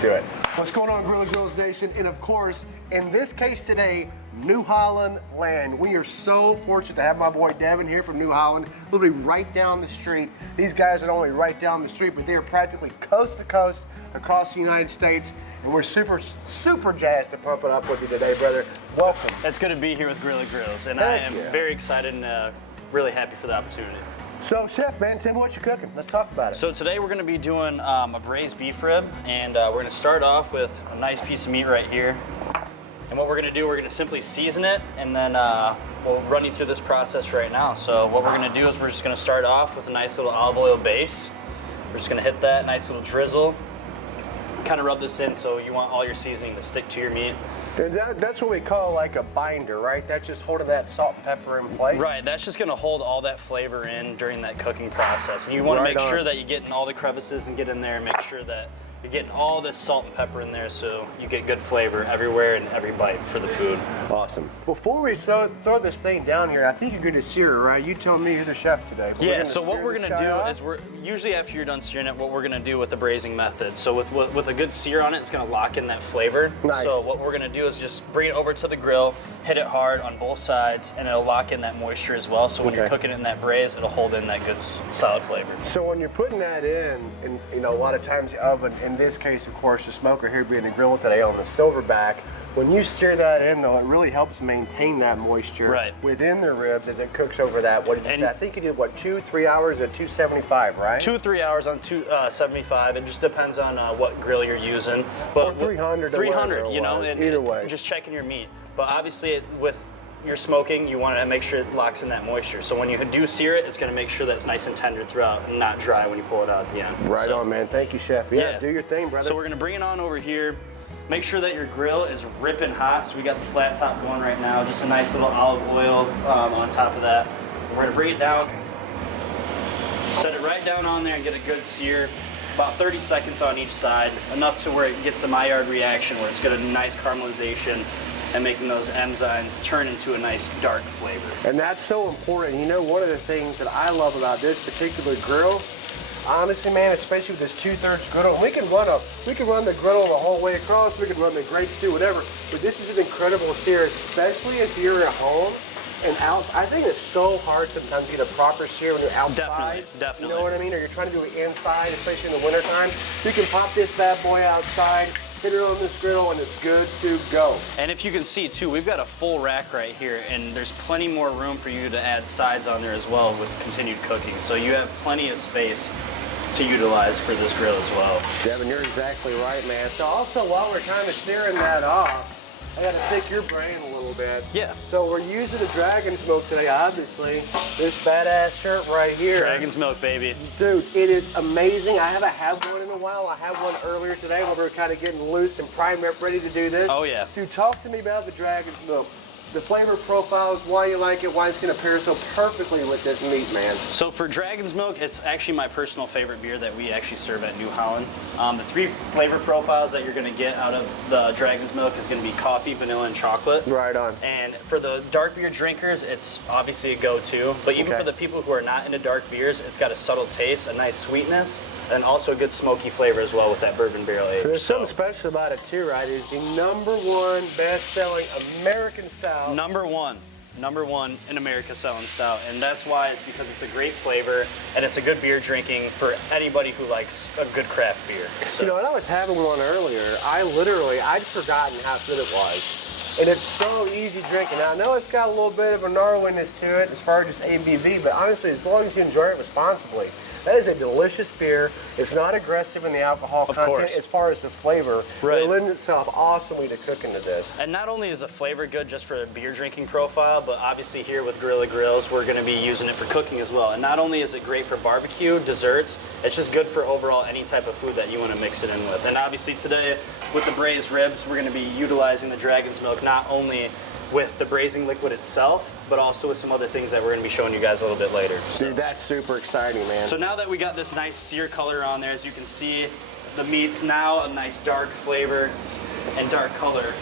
do it. What's going on, Grilla Grills Nation? And of course, in this case today, New Holland land. We are so fortunate to have my boy Devin here from New Holland, literally right down the street. These guys are not only right down the street, but they are practically coast to coast across the United States. And we're super, super jazzed to pump it up with you today, brother. Welcome. It's good to be here with Grilla Grills, and I am very excited and really happy for the opportunity. So, Chef, man, tell me what you're cooking. Let's talk about it. So today we're going to be doing a braised beef rib, and we're going to start off with a nice piece of meat right here. And what we're going to do, we're going to simply season it, and then we'll run you through this process right now. So what we're going to do is we're just going to start off with a nice little olive oil base. We're just going to hit that nice little drizzle. Kind of rub this in so you want all your seasoning to stick to your meat. That's what we call like a binder, right? That's just holding that salt and pepper in place? Right, that's just gonna hold all that flavor in during that cooking process. And you wanna make sure that you get in all the crevices and get in there and make sure that you're getting all this salt and pepper in there so you get good flavor everywhere and every bite for the food. Awesome. Before we throw this thing down here, I think you're gonna sear it, right? You told me you're the chef today. Yeah, so what we're gonna do is usually after you're done searing it, what we're gonna do with the braising method. So with a good sear on it, it's gonna lock in that flavor. Nice. So what we're gonna do is just bring it over to the grill, hit it hard on both sides, and it'll lock in that moisture as well. So when you're cooking it in that braise, it'll hold in that good solid flavor. So when you're putting that in, you know, a lot of times the oven, in this case, of course, the smoker here being the Grilla today on the Silverback, when you sear that in, though, it really helps maintain that moisture within the ribs as it cooks over that. What did you say? I think you did, what, 2-3 hours at 275, right? 2-3 hours on 275. It just depends on what grill you're using. But or 300. 300, you know, either way. Just checking your meat. But obviously, with your smoking, you want to make sure it locks in that moisture. So when you do sear it, it's going to make sure that it's nice and tender throughout and not dry when you pull it out at the end. Right on, man. Thank you, Chef. Yeah, do your thing, brother. So we're going to bring it on over here. Make sure that your grill is ripping hot. So we got the flat top going right now. Just a nice little olive oil on top of that. We're going to bring it down, set it right down on there and get a good sear. About 30 seconds on each side, enough to where it gets the Maillard reaction, where it's got a nice caramelization and making those enzymes turn into a nice dark flavor. And that's so important. You know, one of the things that I love about this particular grill, honestly, man, especially with this 2/3 griddle, we can run the griddle the whole way across. We can run the grates too, whatever. But this is an incredible sear, especially if you're at home and out. I think it's so hard sometimes to get a proper sear when you're outside. Definitely. You know what I mean? Or you're trying to do it inside, especially in the wintertime. You can pop this bad boy outside, hit it on this griddle, and it's good to go. And if you can see too, we've got a full rack right here, and there's plenty more room for you to add sides on there as well with continued cooking. So you have plenty of space to utilize for this grill as well. Devin, you're exactly right, man. So also, while we're kind of searing that off, I gotta pick your brain a little bit. Yeah. So we're using the Dragon's Milk today, obviously. This badass shirt right here. Dragon's Milk, baby. Dude, it is amazing. I haven't had one in a while. I had one earlier today when we were kind of getting loose and primed up, ready to do this. Oh, yeah. Dude, talk to me about the Dragon's Milk. The flavor profiles, why you like it, why it's gonna pair so perfectly with this meat, man. So for Dragon's Milk, it's actually my personal favorite beer that we actually serve at New Holland. The 3 flavor profiles that you're gonna get out of the Dragon's Milk is gonna be coffee, vanilla, and chocolate. Right on. And for the dark beer drinkers, it's obviously a go-to. But even for the people who are not into dark beers, it's got a subtle taste, a nice sweetness, and also a good smoky flavor as well with that bourbon barrel age. There's something special about it too, right? It's the #1 best-selling American style. Number one in America selling stout, and that's why it's because it's a great flavor and it's a good beer drinking for anybody who likes a good craft beer. So. You know, when I was having one earlier, I'd forgotten how good it was. And it's so easy drinking. Now, I know it's got a little bit of a gnarliness to it as far as just ABV, but honestly, as long as you enjoy it responsibly, that is a delicious beer. It's not aggressive in the alcohol content as far as the flavor. It lends itself awesomely to cooking to this. And not only is the flavor good just for a beer drinking profile, but obviously here with Grilla Grills, we're going to be using it for cooking as well. And not only is it great for barbecue, desserts, it's just good for overall any type of food that you want to mix it in with. And obviously today with the braised ribs, we're going to be utilizing the Dragon's Milk not only with the braising liquid itself, but also with some other things that we're going to be showing you guys a little bit later. So. Dude, that's super exciting, man. So now that we got this nice sear color on there, as you can see, the meat's now a nice dark flavor and dark color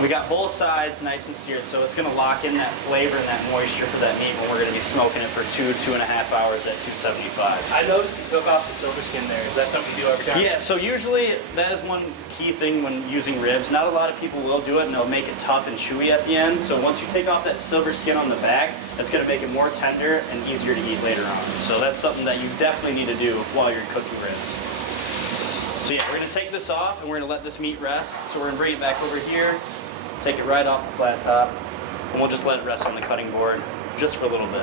We got both sides nice and seared, so it's gonna lock in that flavor and that moisture for that meat when we're gonna be smoking it for 2.5 hours at 275. I noticed you cook off the silver skin there. Is that something you do every time? Yeah, so usually that is one key thing when using ribs. Not a lot of people will do it, and they'll make it tough and chewy at the end. So once you take off that silver skin on the back, that's gonna make it more tender and easier to eat later on. So that's something that you definitely need to do while you're cooking ribs. So yeah, we're gonna take this off and we're gonna let this meat rest. So we're gonna bring it back over here, take it right off the flat top, and we'll just let it rest on the cutting board just for a little bit.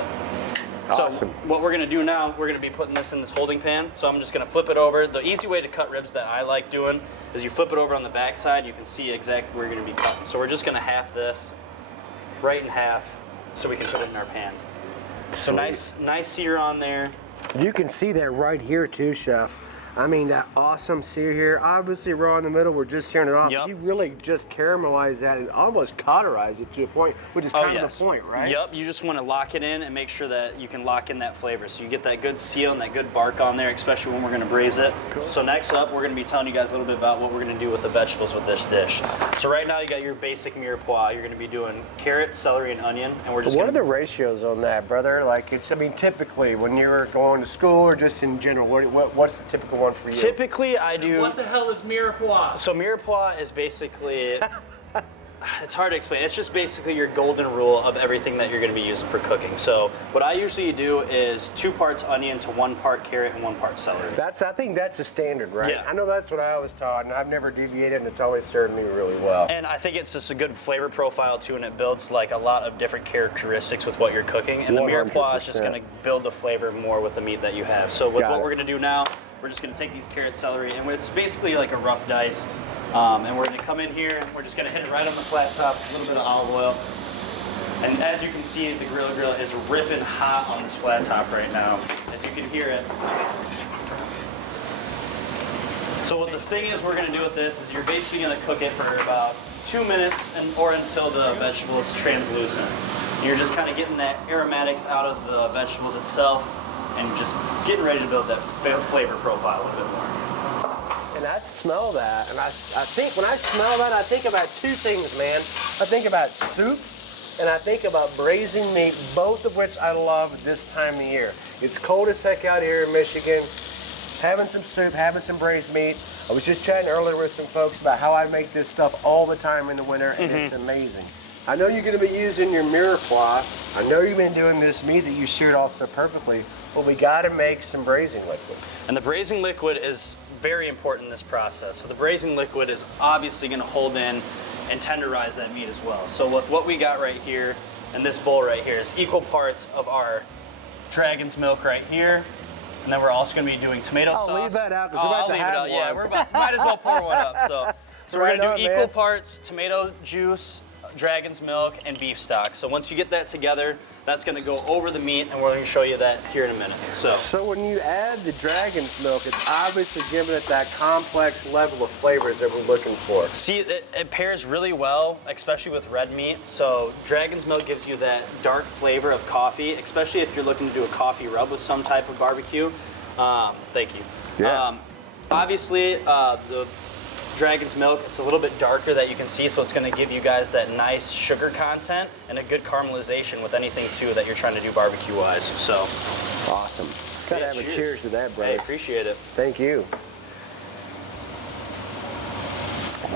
Awesome. So what we're gonna do now, we're gonna be putting this in this holding pan. So I'm just gonna flip it over. The easy way to cut ribs that I like doing is you flip it over on the back side, you can see exactly where you're gonna be cutting. So we're just gonna half this, right in half, so we can put it in our pan. So nice sear on there. You can see that right here too, Chef. I mean, that awesome sear here, obviously raw in the middle, we're just searing it off. Yep. You really just caramelize that and almost cauterize it to a point, which is kind of the point, right? Yep, you just want to lock it in and make sure that you can lock in that flavor. So you get that good seal and that good bark on there, especially when we're going to braise it. Cool. So next up, we're going to be telling you guys a little bit about what we're going to do with the vegetables with this dish. So right now you got your basic mirepoix. You're going to be doing carrot, celery, and onion. And we're just What are the ratios on that, brother? Like, it's, I mean, typically when you're going to school or just in general, what's the typical one for you? Typically I do... What the hell is mirepoix? So mirepoix is basically... It's hard to explain. It's just basically your golden rule of everything that you're going to be using for cooking. So what I usually do is 2 parts onion to 1 part carrot and 1 part celery. I think that's a standard, right? Yeah. I know that's what I was taught, and I've never deviated, and it's always served me really well. And I think it's just a good flavor profile too, and it builds like a lot of different characteristics with what you're cooking. And the mirepoix is just going to build the flavor more with the meat that you have. So with what we're going to do now, we're just going to take these carrot, celery, and it's basically like a rough dice. And we're going to come in here, and we're just going to hit it right on the flat top, a little bit of olive oil. And as you can see, the Grilla grill is ripping hot on this flat top right now, as you can hear it. So what the thing is we're going to do with this is you're basically going to cook it for about 2 minutes or until the vegetable is translucent. You're just kind of getting that aromatics out of the vegetables itself and just getting ready to build that flavor profile a little bit more. And I smell that, and I think when I smell that, I think about 2 things, man. I think about soup, and I think about braising meat, both of which I love this time of year. It's cold as heck out here in Michigan. Having some soup, having some braised meat. I was just chatting earlier with some folks about how I make this stuff all the time in the winter, and it's amazing. I know you're going to be using your mirepoix. I know you've been doing this meat that you seared off so perfectly, but we got to make some braising liquid. And the braising liquid is very important in this process. So the braising liquid is obviously going to hold in and tenderize that meat as well. So what we got right here in this bowl right here is equal parts of our dragon's milk right here, and then we're also going to be doing tomato sauce. I'll leave that out because we're about to have one. Yeah, we're about to, might as well pour one up. So we're going to do equal parts tomato juice, dragon's milk, and beef stock. So once you get that together, that's going to go over the meat, and we're going to show you that here in a minute. So when you add the dragon's milk, it's obviously giving it that complex level of flavors that we're looking for. See, it pairs really well, especially with red meat. So dragon's milk gives you that dark flavor of coffee, especially if you're looking to do a coffee rub with some type of barbecue. Thank you. Yeah. Obviously, the dragon's milk, it's a little bit darker that you can see, so it's going to give you guys that nice sugar content and a good caramelization with anything too that you're trying to do barbecue wise. So awesome. Gotta have a cheers to that, brother. I appreciate it. Thank you.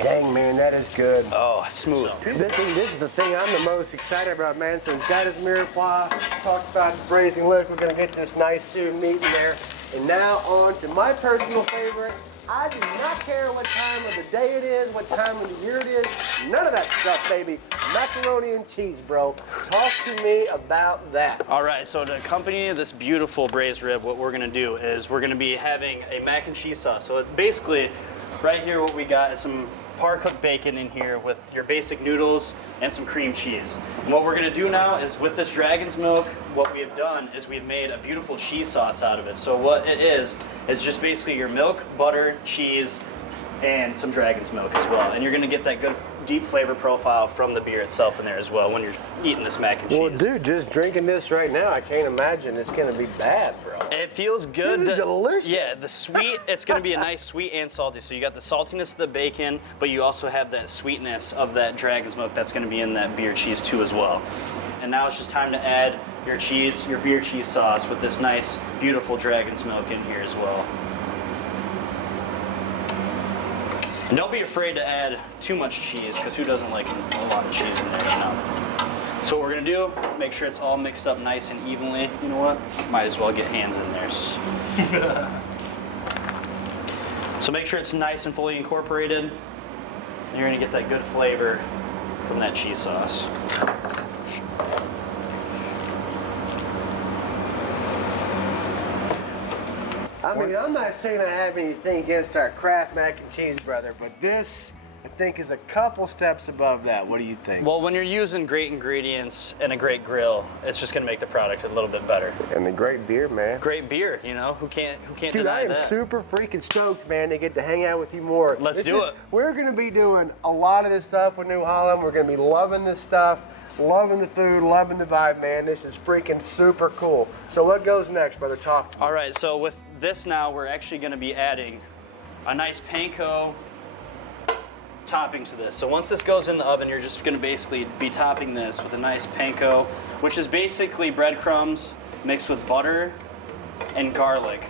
Dang, man, that is good. Oh, it's smooth. This is the thing I'm the most excited about, man. So we've got his mirepoix, talked about the braising liquid. We're gonna get this nice seared meat in there. And now on to my personal favorite. I do not care what time of the day it is, what time of the year it is. None of that stuff, baby. Macaroni and cheese, bro. Talk to me about that. All right, so to accompany this beautiful braised rib, what we're gonna do is we're gonna be having a mac and cheese sauce. So basically, right here what we got is some par-cooked bacon in here with your basic noodles and some cream cheese. And what we're gonna do now is with this dragon's milk, what we have done is we've made a beautiful cheese sauce out of it. So what it is just basically your milk, butter, cheese, and some dragon's milk as well. And you're gonna get that good deep flavor profile from the beer itself in there as well when you're eating this mac and cheese. Well, dude, just drinking this right now, I can't imagine it's gonna be bad, bro. It feels good. This is delicious. Yeah, the sweet, it's gonna be a nice sweet and salty. So you got the saltiness of the bacon, but you also have that sweetness of that dragon's milk that's gonna be in that beer cheese too as well. And now it's just time to add your cheese, your beer cheese sauce with this nice, beautiful dragon's milk in here as well. And don't be afraid to add too much cheese, because who doesn't like a lot of cheese in there, you know? So what we're gonna do, make sure it's all mixed up nice and evenly. You know what? Might as well get hands in there. So make sure it's nice and fully incorporated. And you're gonna get that good flavor from that cheese sauce. I mean, I'm not saying I have anything against our Kraft mac and cheese, brother, but this, I think, is a couple steps above that. What do you think? Well, when you're using great ingredients and a great grill, it's just gonna make the product a little bit better. And the great beer, man. Great beer, you know, who can't Dude, deny I am that? super freaking stoked, man, to get to hang out with you more. Let's do it. We're gonna be doing a lot of this stuff with New Holland. We're gonna be loving this stuff, loving the food, loving the vibe, man. This is freaking super cool. So what goes next, brother? Talk to me. All right, so with this now, we're actually gonna be adding a nice panko topping to this. So once this goes in the oven, you're just gonna basically be topping this with a nice panko, which is basically breadcrumbs mixed with butter and garlic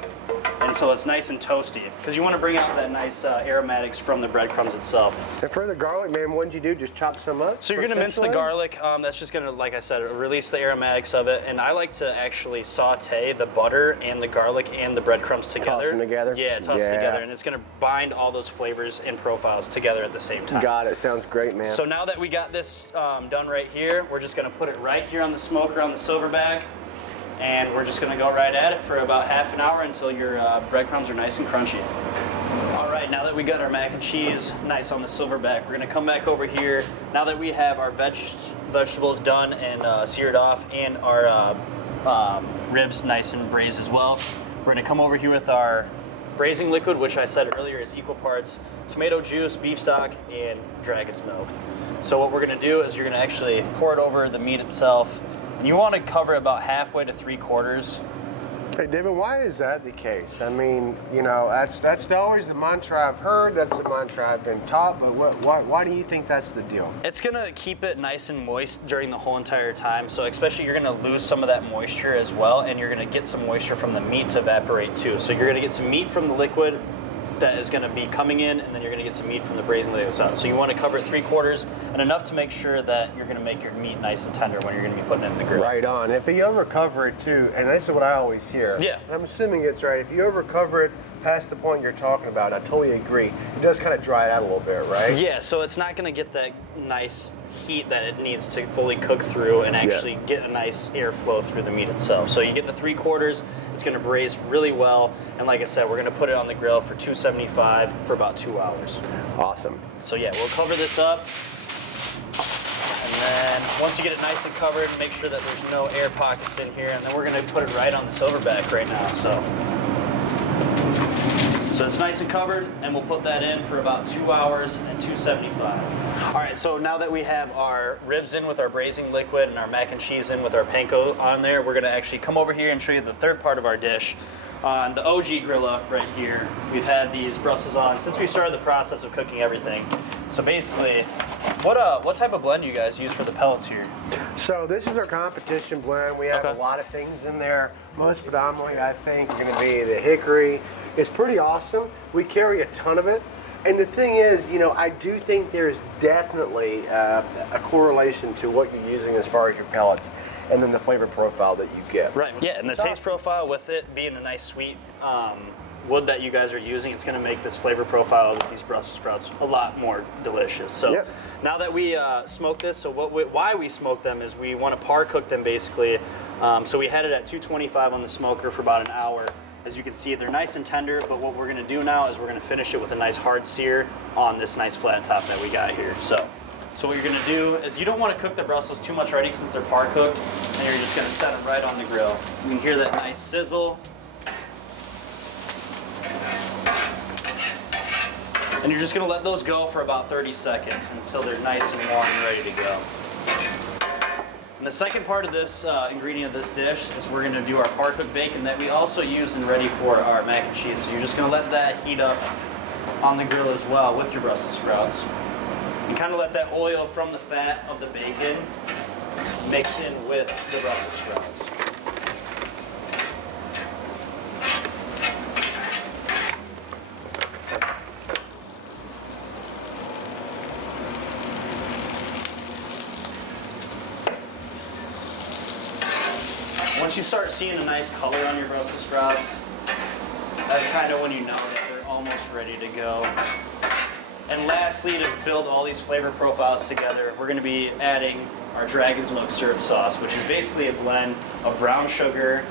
until it's nice and toasty, because you want to bring out that nice aromatics from the breadcrumbs itself. And for the garlic, man, what did you do? Just chop some up? So you're gonna mince the garlic. That's just gonna, like I said, release the aromatics of it. And I like to actually saute the butter and the garlic and the breadcrumbs together. Toss them together? Yeah, toss it together, and it's gonna bind all those flavors and profiles together at the same time. Got it. Sounds great, man. So now that we got this done right here, we're just gonna put it right here on the smoker on the silverback. And we're just gonna go right at it for about half an hour until your breadcrumbs are nice and crunchy. All right, now that we got our mac and cheese nice on the silverback, we're gonna come back over here. Now that we have our vegetables done and seared off, and our ribs nice and braised as well, we're gonna come over here with our braising liquid, which I said earlier is equal parts tomato juice, beef stock, and dragon's milk. So what we're gonna do is you're gonna actually pour it over the meat itself. You want to cover about halfway to 3/4. Hey, David, why is that the case? I mean, you know, that's always the mantra I've heard. That's the mantra I've been taught. But why do you think that's the deal? It's gonna keep it nice and moist during the whole entire time. So especially you're gonna lose some of that moisture as well, and you're gonna get some moisture from the meat to evaporate too. So you're gonna get some meat from the liquid that is gonna be coming in, and then you're gonna get some meat from the braising liquid out. So you want to cover it 3/4 and enough to make sure that you're gonna make your meat nice and tender when you're gonna be putting it in the grill. Right on. If you overcover it too, and this is what I always hear. Yeah. And I'm assuming it's right. If you overcover it past the point you're talking about, I totally agree. It does kind of dry it out a little bit, right? Yeah, so it's not gonna get that nice heat that it needs to fully cook through and actually get a nice airflow through the meat itself. So you get the 3/4, it's gonna braise really well, and like I said, we're gonna put it on the grill for 275 for about 2 hours. Awesome. So yeah, we'll cover this up, and then once you get it nice and covered, make sure that there's no air pockets in here, and then we're gonna put it right on the silverback right now. So it's nice and covered, and we'll put that in for about 2 hours and 275. All right, so now that we have our ribs in with our braising liquid and our mac and cheese in with our panko on there, we're gonna actually come over here and show you the third part of our dish. On the OG Grilla right here, we've had these Brussels on since we started the process of cooking everything. So basically, what type of blend do you guys use for the pellets here? So this is our competition blend. We have Okay. a lot of things in there. Most predominantly, I think, are going to be the hickory. It's pretty awesome. We carry a ton of it. And the thing is, you know, I do think there's definitely a correlation to what you're using as far as your pellets and then the flavor profile that you get. Right, yeah, and the taste profile with it being a nice sweet wood that you guys are using, it's gonna make this flavor profile with these Brussels sprouts a lot more delicious. So now that we smoke this, so why we smoke them is we wanna par cook them basically. So we had it at 225 on the smoker for about an hour. As you can see, they're nice and tender, but what we're gonna do now is we're gonna finish it with a nice hard sear on this nice flat top that we got here. So what you're gonna do is you don't wanna cook the Brussels too much already since they're par cooked, and you're just gonna set them right on the grill. You can hear that nice sizzle. And you're just gonna let those go for about 30 seconds until they're nice and warm and ready to go. And the second part of this ingredient of this dish is we're gonna do our par-cooked bacon that we also use and ready for our mac and cheese. So you're just gonna let that heat up on the grill as well with your Brussels sprouts. And kind of let that oil from the fat of the bacon mix in with the Brussels sprouts. Once you start seeing a nice color on your Brussels sprouts, that's kind of when you know that they're almost ready to go. And lastly, to build all these flavor profiles together, we're going to be adding our Dragon's Milk syrup sauce, which is basically a blend of brown sugar,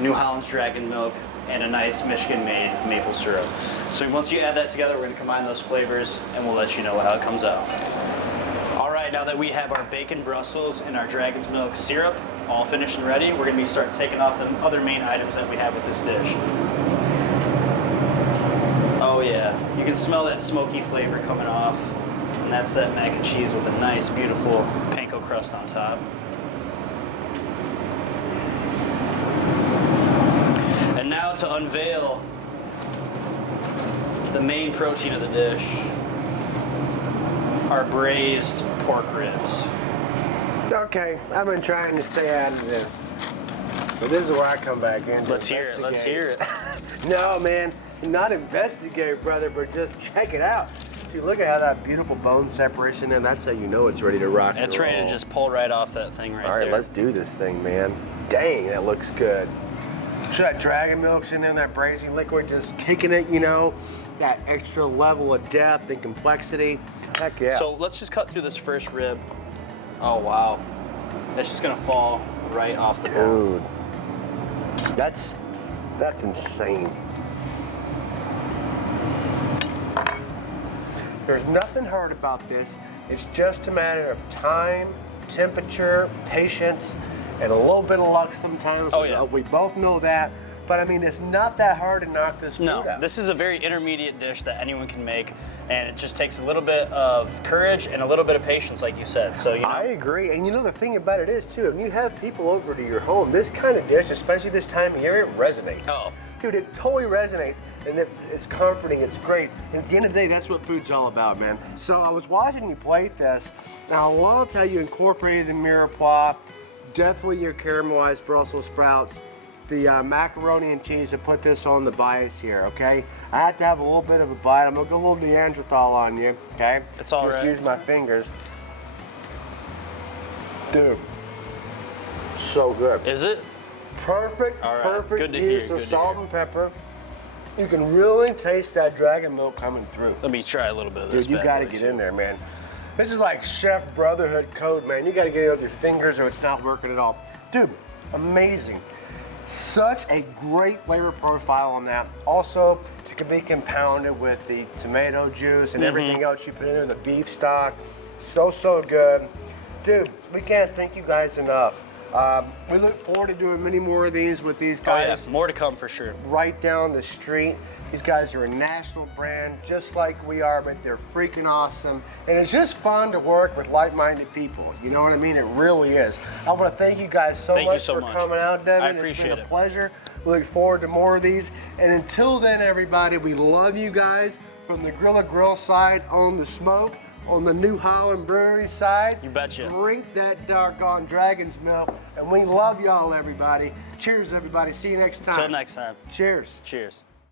New Holland's Dragon Milk, and a nice Michigan-made maple syrup. So once you add that together, we're going to combine those flavors, and we'll let you know how it comes out. All right, now that we have our bacon Brussels and our Dragon's Milk syrup all finished and ready, we're going to start taking off the other main items that we have with this dish. Oh yeah, you can smell that smoky flavor coming off, and that's that mac and cheese with a nice, beautiful panko crust on top. And now to unveil the main protein of the dish, our braised pork ribs. Okay, I've been trying to stay out of this, but this is where I come back in. Let's hear it, let's hear it. No, man, not investigate, brother, but just check it out. Dude, look at how that beautiful bone separation there. That's how you know it's ready to rock and roll. It's ready to just pull right off that thing right there. All right, let's do this thing, man. Dang, that looks good. So that dragon milk's in there, and that braising liquid just kicking it, you know, that extra level of depth and complexity. Heck yeah. So let's just cut through this first rib. Oh, wow. That's just gonna fall right off the bone. Dude, that's insane. There's nothing hard about this. It's just a matter of time, temperature, patience, and a little bit of luck sometimes. Oh, yeah. We both know that. But I mean, it's not that hard to knock this food out. No, this is a very intermediate dish that anyone can make, and it just takes a little bit of courage and a little bit of patience, like you said. So, you know. I agree. And you know, the thing about it is, too, when you have people over to your home, this kind of dish, especially this time of year, it resonates. Oh. Dude, it totally resonates, and it's comforting, it's great. And at the end of the day, that's what food's all about, man. So I was watching you plate this, and I loved how you incorporated the mirepoix, definitely your caramelized Brussels sprouts, the macaroni and cheese to put this on the bias here, okay? I have to have a little bit of a bite. I'm gonna go a little Neanderthal on you, okay? It's all right. Just use my fingers. Dude, so good. Is it? Perfect, all right. perfect Good to use hear. of salt and pepper. You can really taste that dragon milk coming through. Let me try a little bit of this. Dude, you gotta get in there, man. This is like Chef Brotherhood code, man. You gotta get it with your fingers or it's not working at all. Dude, amazing. Such a great flavor profile on that. Also, it can be compounded with the tomato juice and everything else you put in there, the beef stock. So good. Dude, we can't thank you guys enough. We look forward to doing many more of these with these guys. Oh, yeah. More to come for sure. Right down the street. These guys are a national brand, just like we are, but they're freaking awesome. And it's just fun to work with like-minded people. You know what I mean? It really is. I want to thank you guys so much for coming out, Devin. I appreciate it. It's been a pleasure. We look forward to more of these. And until then, everybody, we love you guys from the Grilla Grill side on the smoke, on the New Holland Brewery side. You betcha. Drink that doggone Dragon's Milk. And we love y'all, everybody. Cheers, everybody. See you next time. Till next time. Cheers. Cheers.